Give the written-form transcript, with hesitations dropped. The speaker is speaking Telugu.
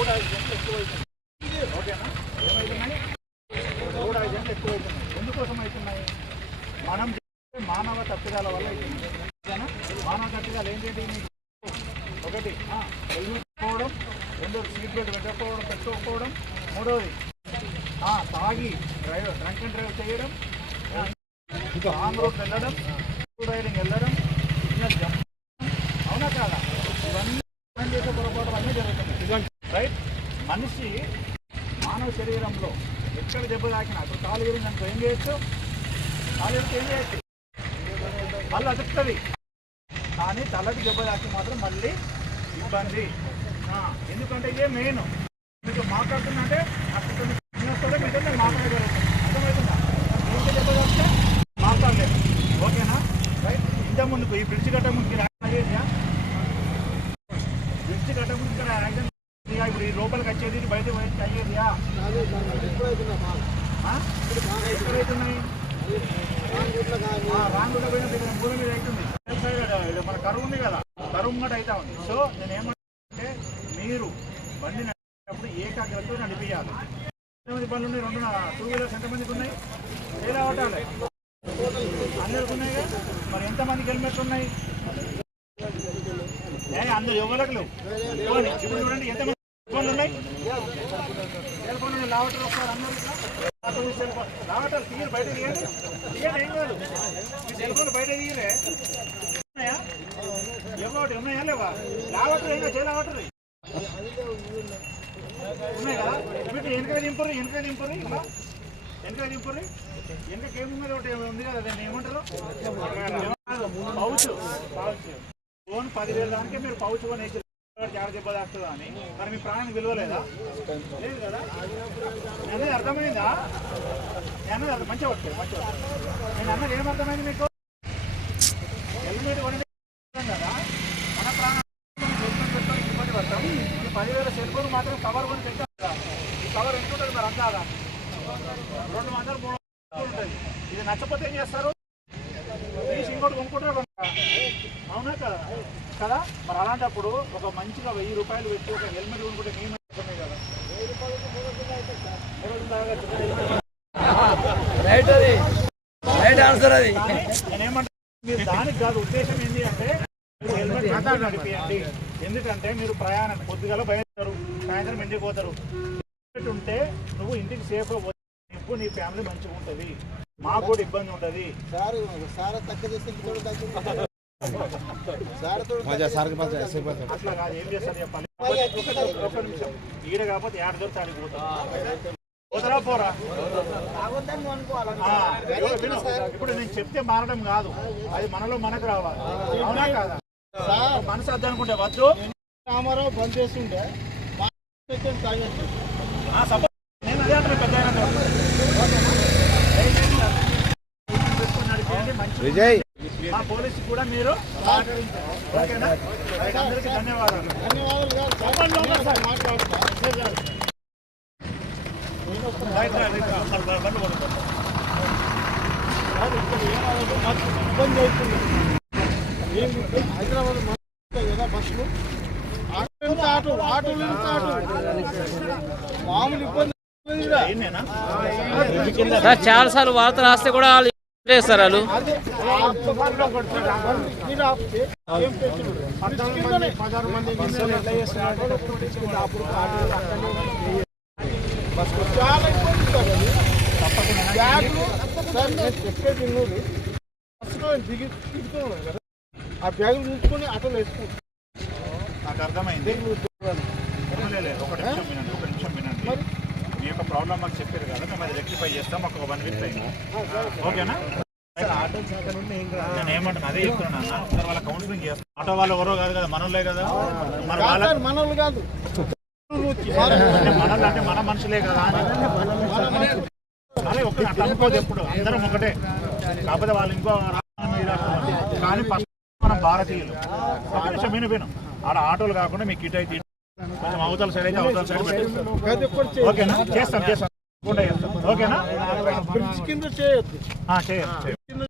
రోడ్ యాక్సిడెంట్లు ఎక్కువైతున్నాయి. ఓకేనా? ఏమవుతున్నాయి? రోడ్ యాక్సిడెంట్లు ఎక్కువైతున్నాయి. ఎందుకోసం అవుతున్నాయి? మనం మానవ తప్పిదాల వల్ల అవుతుంది. ఓకేనా? మానవ తప్పిదాలు ఏంటంటే ఒకటి హెల్మెట్ పెట్టుకోవడం, రెండోది సీట్ బెల్ట్ పెట్టుకోకపోవడం, మూడవది తాగి డ్రంక్ అండ్ డ్రైవ్ చేయడం, రాంగ్ రోడ్ వెళ్ళడం, రైడింగ్ వెళ్ళడం, సిగ్నల్ జంప్. అవునా కాదా? ఇవన్నీ చేసే పొరపాటు అన్నీ జరుగుతుంది. రైట్? మనిషి మానవ శరీరంలో ఎక్కడ దెబ్బ తాకినా ఇప్పుడు కాలు విరిగిందనుకో ఏం చేయొచ్చు? కాలు విరిగితే ఏం చేయొచ్చు? మళ్ళీ అతుకుతుంది. కానీ తలకి దెబ్బ తాకి మాత్రం మళ్ళీ ఇబ్బంది. ఎందుకంటే ఇదే మెయిన్. మీకు మాట్లాడుతుందంటే అక్కడ మీతో మాట్లాడగలుగుతాం. అర్థమవుతుందా? ఏంటి దెబ్బ తాకితే మాట్లాడలేదు. ఓకేనా? రైట్? ఇంత ముందుకు ఈ బ్రిడ్జ్ కట్ట ముందుకి అయ్యేదియా? బ్రిడ్జ్ కట్ట ముందు ఇక్కడ యాక్సిడెంట్ ఇప్పుడు ఈ లోపలికి వచ్చేది బయట అయ్యేదియా? ఎక్కడైతున్నాయి? రాంగ్ రోడ్లో పోయిన దగ్గర మూల మీద అవుతుంది. మన కరువు ఉంది కదా, కరువు కూడా అవుతా ఉంది. సో నేను ఏమంటే మీరు బండి నడిపేటప్పుడు ఏకాగ్రతతో నడిపియాలి. ఎంతమంది బండ్లు ఉన్నాయి? 2 వీలర్స్ ఎంతమందికి ఉన్నాయి? ఎలా కొట్టాలి? అందరికి ఉన్నాయిగా. మరి ఎంతమందికి హెల్మెట్లు ఉన్నాయి? అందరూ ఎవరికి లేవు. ఇప్పుడు చూడండి ఎంతమంది ఫోన్లు ఉన్నాయి? సెల్ ఫోన్ లావటర్ వస్తారు అందరూ. లావటర్ తీయరు, బయట తీయండి. తీయండి, ఏం కాదు. మీ సెల్ ఫోన్ బయట తీయలే ఉన్నాయా? ఎవరి ఉన్నాయా లేవా? లావటర్ ఏం చేయాలి? లావటర్ ఉన్నాయి కదా. వీటి వెనక దింపరు, వెనక దింపరు, ఇలా వెనక దింపరు. వెనక ఏమున్నది ఒకటి ఉంది కదా, దాన్ని ఏమంటారు? పౌచ్. ఫోన్ 10,000 దానికే మీరు పౌచ్ కొని వేసి చాలా దెబ్బ తాకుతుందా అని. మరి మీ ప్రాణానికి విలువలేదా? లేదు కదా. నేను అన్నది అర్థమైందా? నేను అన్నది అది మంచిగా వస్తుంది. మంచిగా నేను అన్నది ఏమర్థమైంది మీకు? హెల్మెట్ కొని కదా మన ప్రాణాన్ని పెట్టుకొని ఇబ్బంది పడతాం. 10,000 సెల్ ఫోన్ మాత్రం కవర్ కొని పెట్టాం కదా. ఈ కవర్ ఎంత ఉంటుంది మరి? అందాదా 200, 300 ఉంటుంది. ఇది నచ్చపోతే ఏం చేస్తారు? తీసి ఇంకోటి కొనుక్కుంటారు. అవునా కదా? కదా. మరి అలాంటప్పుడు ఒక మంచిగా 1000 రూపాయలు పెట్టి ఒక హెల్మెట్ కొనుక్కుంటే మీ మంచిమే కదా. నేనేమంటా, మీరు దానికి కాదు ఉద్దేశం ఏంటి అంటే హెల్మెట్ నడిపియండి. ఎందుకంటే మీరు ప్రయాణం పొద్దుగల బయలుదేరు, సాయంత్రం ఇంటికి పోతారు. హెల్మెట్ ఉంటే నువ్వు ఇంటికి సేఫ్గా పోతావు. నీ ఫ్యామిలీ మంచిగా ఉంటుంది, మాకు కూడా ఇబ్బంది ఉంటుంది. అట్లా కాదు, ఏం చేస్తారు చెప్పాలి? ఒక్క నిమిషం. ఈడ కాకపోతే 8 దొరికి పోతారు. పోతారా పోరా? ఇప్పుడు నేను చెప్తే మారడం కాదు, అది మనలో మనకు రావాలి. అవునా కాదా? మనసు అర్థం అనుకుంటే వద్దు. రామారావు బంద్ చేస్తుంటే నేను అదే అంటే పెద్ద విజయ్ మా పోలీసు కూడా మీరు ఓకేనా? అందరికీ ధన్యవాదాలు. ఇబ్బంది అవుతుంది. హైదరాబాద్ కదా బస్సులు, ఆటోలు మామూలు ఇబ్బంది. చాలా సార్లు వార్త రాస్తే కూడా సార్ వాళ్ళు చాలా ఇబ్బంది చెప్పేది బస్సులో దిగుతున్నాను కదా, ఆ బ్యాగులు చూసుకొని ఆటోలు వేసుకుంటాను. నాకు అర్థమైంది. ఒక నిమిషం వినండి. మీ యొక్క ప్రాబ్లం మాకు చెప్పారు కదా, మేము అది రెక్టిఫై చేస్తాం. ఒక 1 వీక్ టైం. ఓకేనా? నేను ఏమంటాను అదే చెప్తున్నాను అన్న. వాళ్ళ కౌన్సిలింగ్ చేస్తాం. ఆటో వాళ్ళు ఎవరో కాదు కదా, మనోళ్ళే కదా. మరి మనోళ్ళు కాదు, మనోళ్ళు అంటే మన మనుషులే కదా. అదే ఒకటి అట్లా అనుకోదు, ఎప్పుడు అందరం ఒకటే. కాకపోతే వాళ్ళు ఇంకో కానీ ఫస్ట్ మనం భారతీయులు. ఒక నిమిషం విను. ఆడ ఆటోలు కాకుండా మీకు ఇటు అయితే కొంచెం అవతల సైడ్ అయితే అవతల సైడ్ పెట్టేస్తాం. ఓకేనా? చేస్తాం. ఓకేనా? బ్రిడ్జ్ కింద చేయొద్దు.